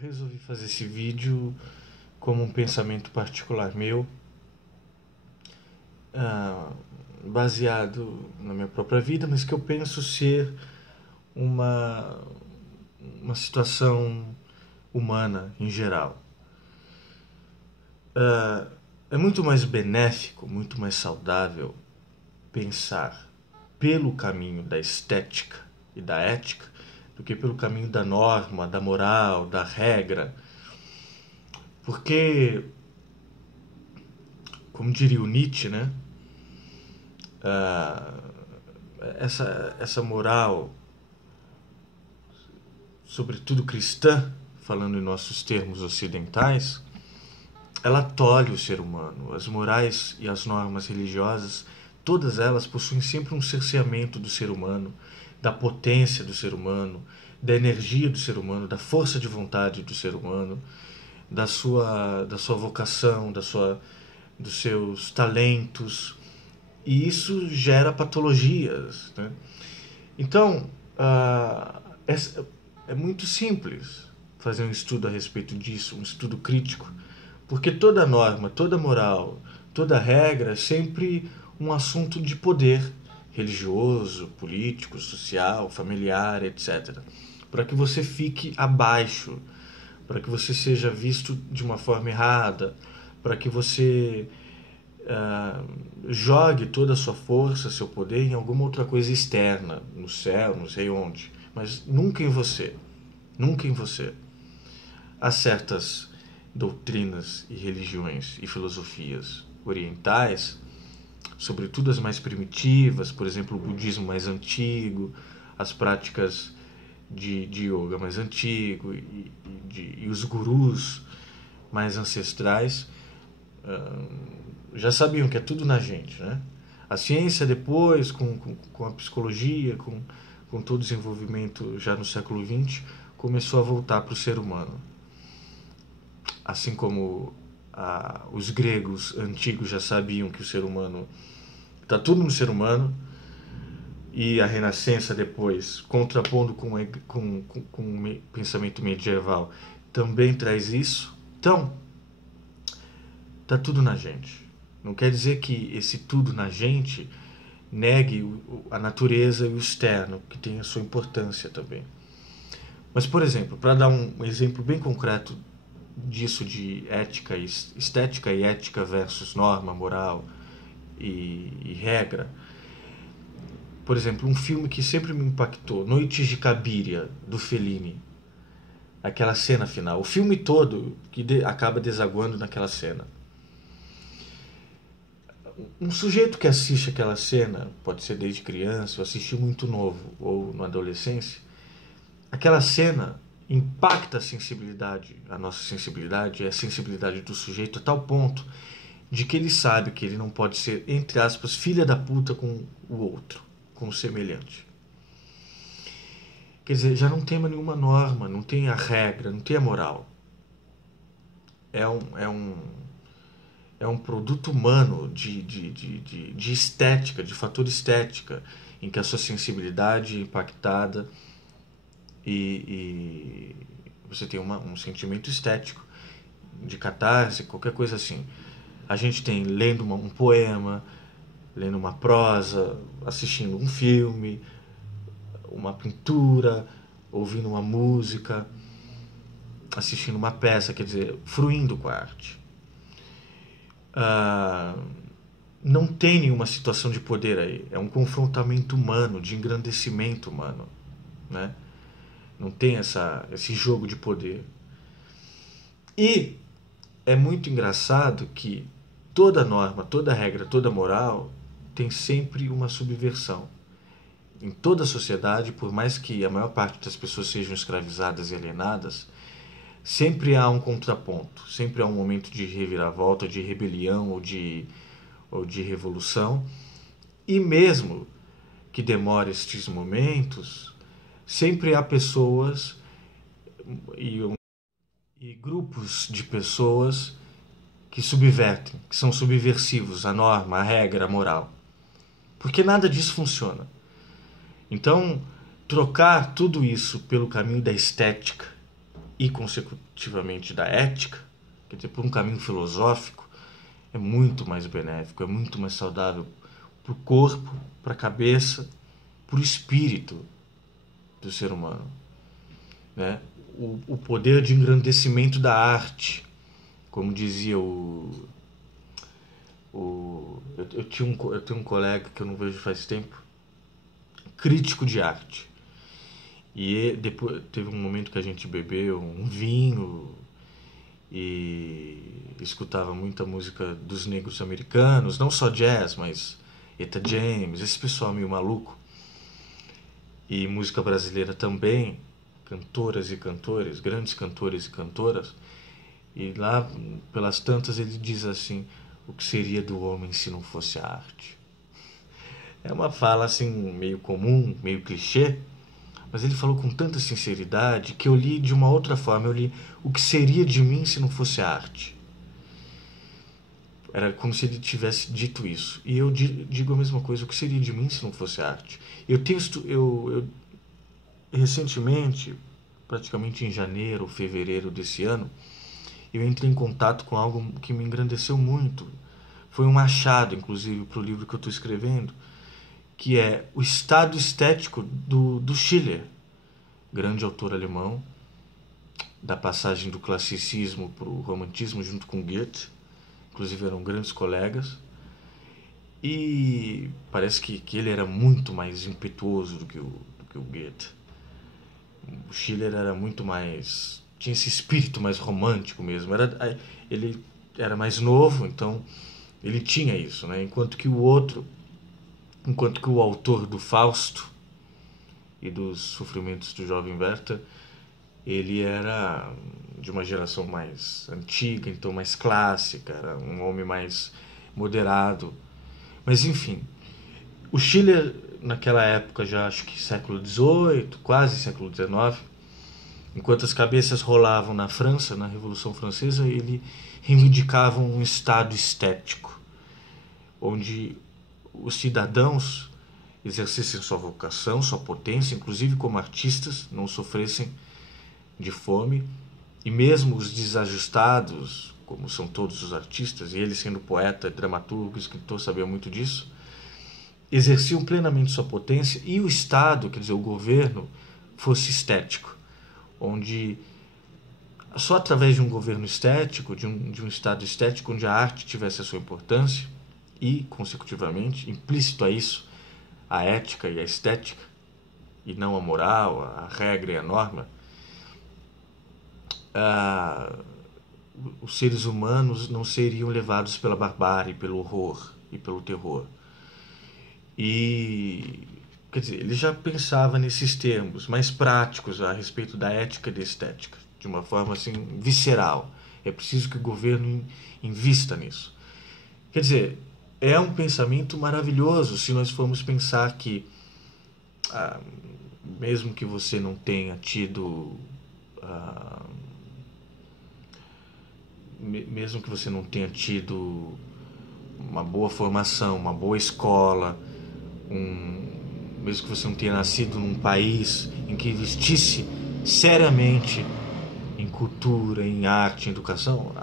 resolvi fazer esse vídeo como um pensamento particular meu, baseado na minha própria vida, mas que eu penso ser uma, uma situação humana em geral. É muito mais benéfico, muito mais saudável pensar pelo caminho da estética e da ética do que pelo caminho da norma, da moral, da regra. Porque, como diria o Nietzsche, né? Essa moral, sobretudo cristã, falando em nossos termos ocidentais, ela tolhe o ser humano. As morais e as normas religiosas, todas elas possuem sempre um cerceamento do ser humano, da potência do ser humano, da energia do ser humano, da força de vontade do ser humano, da sua vocação, dos seus talentos. E isso gera patologias, né? Então, é muito simples fazer um estudo a respeito disso, um estudo crítico, porque toda norma, toda moral, toda regra é sempre um assunto de poder religioso, político, social, familiar, etc. Para que você fique abaixo, para que você seja visto de uma forma errada, para que você jogue toda a sua força, seu poder em alguma outra coisa externa, no céu, não sei onde, mas nunca em você, nunca em você. Há certas doutrinas e religiões e filosofias orientais, sobretudo as mais primitivas, por exemplo, o budismo mais antigo, as práticas de yoga mais antigo e os gurus mais ancestrais, já sabiam que é tudo na gente, né? A ciência depois, com a psicologia, com todo o desenvolvimento já no século XX, começou a voltar para o ser humano. Assim como os gregos antigos já sabiam que o ser humano está tudo no ser humano, e a Renascença depois, contrapondo com o pensamento medieval, também traz isso. Então, está tudo na gente. Não quer dizer que esse tudo na gente negue a natureza e o externo, que tem a sua importância também. Mas, por exemplo, para dar um exemplo bem concreto disso de ética, estética e ética versus norma, moral e regra, por exemplo, um filme que sempre me impactou, Noites de Cabiria, do Fellini. Aquela cena final, o filme todo que acaba desaguando naquela cena. Um sujeito que assiste aquela cena, pode ser desde criança, ou assistiu muito novo, ou na adolescência, aquela cena impacta a nossa sensibilidade, a sensibilidade do sujeito a tal ponto de que ele sabe que ele não pode ser, entre aspas, filha da puta com o outro, com o semelhante. Quer dizer, já não tem nenhuma norma, não tem a regra, não tem a moral. É um produto humano de estética, de fator estética, em que a sua sensibilidade é impactada e você tem um sentimento estético, de catarse, qualquer coisa assim. A gente tem lendo um poema, lendo uma prosa, assistindo um filme, uma pintura, ouvindo uma música, assistindo uma peça, quer dizer, fruindo com a arte. Não tem nenhuma situação de poder aí. É um confrontamento humano, de engrandecimento humano, né? Não tem esse jogo de poder. E é muito engraçado que toda norma, toda regra, toda moral tem sempre uma subversão. Em toda a sociedade, por mais que a maior parte das pessoas sejam escravizadas e alienadas, sempre há um contraponto, sempre há um momento de reviravolta, de rebelião ou de revolução. E mesmo que demore estes momentos, sempre há pessoas e grupos de pessoas que subvertem, que são subversivos à norma, à regra, à moral. Porque nada disso funciona. Então, trocar tudo isso pelo caminho da estética e consecutivamente da ética, quer dizer, por um caminho filosófico, é muito mais benéfico, é muito mais saudável para o corpo, para a cabeça, para o espírito do ser humano, né? O poder de engrandecimento da arte, como dizia eu tenho um colega que eu não vejo faz tempo, crítico de arte. E depois teve um momento que a gente bebeu um vinho e escutava muita música dos negros americanos, não só jazz, mas Etta James, esse pessoal meio maluco. E música brasileira também, cantoras e cantores, grandes cantores e cantoras. E lá, pelas tantas, ele diz assim: o que seria do homem se não fosse a arte? É uma fala assim meio comum, meio clichê, mas ele falou com tanta sinceridade que eu li de uma outra forma. Eu li: o que seria de mim se não fosse a arte? Era como se ele tivesse dito isso. E eu digo a mesma coisa: o que seria de mim se não fosse a arte? Eu recentemente, praticamente em janeiro ou fevereiro desse ano, eu entrei em contato com algo que me engrandeceu muito. Foi um achado, inclusive, para o livro que eu estou escrevendo, que é o estado estético do Schiller, grande autor alemão, da passagem do classicismo para o romantismo junto com Goethe. Inclusive eram grandes colegas. E parece que ele era muito mais impetuoso do que o Goethe. O Schiller era muito mais... tinha esse espírito mais romântico mesmo. Ele era mais novo, então ele tinha isso, né? Enquanto que o autor do Fausto e dos Sofrimentos do Jovem Werther, ele era de uma geração mais antiga, então mais clássica, era um homem mais moderado. Mas enfim, o Schiller naquela época, já acho que século XVIII, quase século XIX, enquanto as cabeças rolavam na França, na Revolução Francesa, ele reivindicava um estado estético, onde os cidadãos exercessem sua vocação, sua potência, inclusive como artistas, não sofressem de fome, e mesmo os desajustados, como são todos os artistas, e ele sendo poeta, dramaturgo, escritor, sabia muito disso, exerciam plenamente sua potência, e o Estado, quer dizer, o governo, fosse estético, onde só através de um governo estético, de um Estado estético, onde a arte tivesse a sua importância, e, consecutivamente, implícito a isso, a ética e a estética, e não a moral, a regra e a norma, os seres humanos não seriam levados pela barbárie, pelo horror e pelo terror. E, quer dizer, ele já pensava nesses termos mais práticos a respeito da ética e da estética, de uma forma assim visceral. É preciso que o governo invista nisso. Quer dizer, é um pensamento maravilhoso se nós formos pensar que, mesmo que você não tenha tido... mesmo que você não tenha tido uma boa formação, uma boa escola, mesmo que você não tenha nascido num país em que investisse seriamente em cultura, em arte, em educação,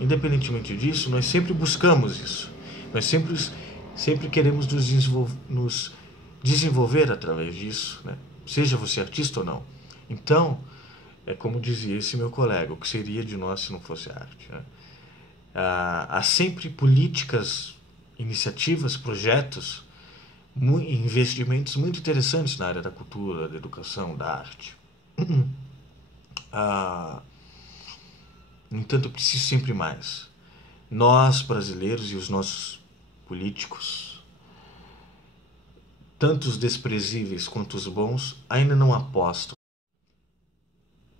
independentemente disso, nós sempre buscamos isso. Nós sempre queremos nos desenvolver através disso, né? Seja você artista ou não. Então, é como dizia esse meu colega: o que seria de nós se não fosse arte, né? Há sempre políticas, iniciativas, projetos, investimentos muito interessantes na área da cultura, da educação, da arte. No entanto, eu preciso sempre mais. Nós, brasileiros, e os nossos políticos, tanto os desprezíveis quanto os bons, ainda não apostam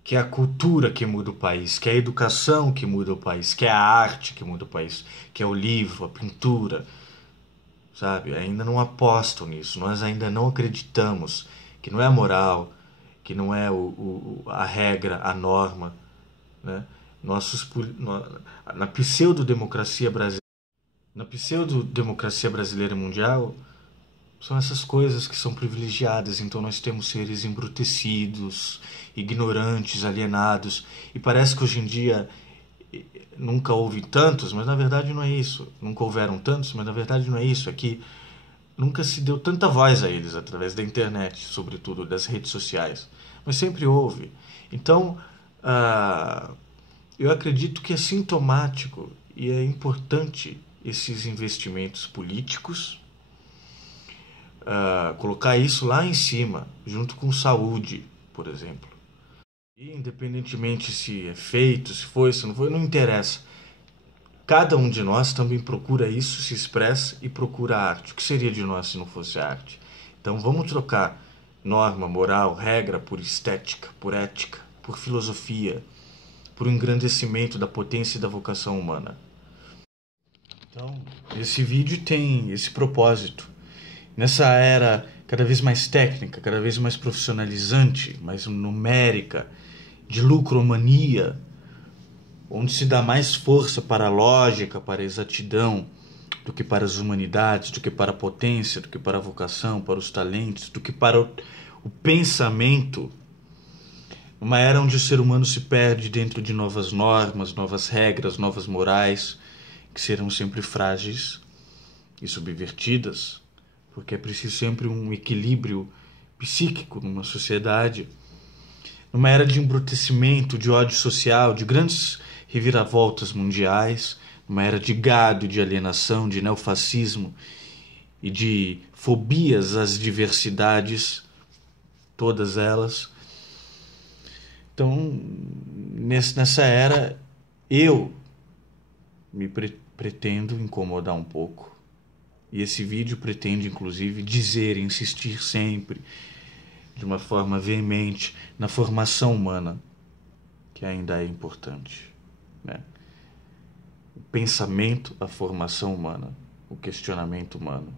que é a cultura que muda o país, que é a educação que muda o país, que é a arte que muda o país, que é o livro, a pintura, sabe? Ainda não apostam nisso. Nós ainda não acreditamos que não é a moral, que não é a regra, a norma, né? Na pseudo-democracia brasileira mundial, São essas coisas que são privilegiadas, então nós temos seres embrutecidos, ignorantes, alienados, e parece que hoje em dia nunca houve tantos, mas na verdade não é isso. Nunca houveram tantos, mas na verdade não é isso. É que nunca se deu tanta voz a eles através da internet, sobretudo das redes sociais. Mas sempre houve. Então, eu acredito que é sintomático e é importante esses investimentos políticos, colocar isso lá em cima, junto com saúde, por exemplo. E independentemente se é feito, se foi, se não foi, não interessa. Cada um de nós também procura isso, se expressa e procura a arte. O que seria de nós se não fosse arte? Então vamos trocar norma, moral, regra por estética, por ética, por filosofia, por engrandecimento da potência e da vocação humana. Então, esse vídeo tem esse propósito. Nessa era cada vez mais técnica, cada vez mais profissionalizante, mais numérica, de lucromania, onde se dá mais força para a lógica, para a exatidão, do que para as humanidades, do que para a potência, do que para a vocação, para os talentos, do que para o pensamento. Uma era onde o ser humano se perde dentro de novas normas, novas regras, novas morais, que serão sempre frágeis e subvertidas, porque é preciso sempre um equilíbrio psíquico numa sociedade. Numa era de embrutecimento, de ódio social, de grandes reviravoltas mundiais, numa era de gado, de alienação, de neofascismo e de fobias às diversidades, todas elas. Então, nessa era, eu me pretendo incomodar um pouco. E esse vídeo pretende, inclusive, dizer, insistir sempre, de uma forma veemente, na formação humana, que ainda é importante, né? O pensamento, a formação humana, o questionamento humano,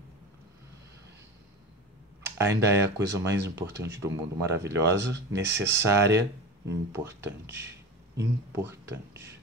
ainda é a coisa mais importante do mundo, maravilhosa, necessária e importante. Importante.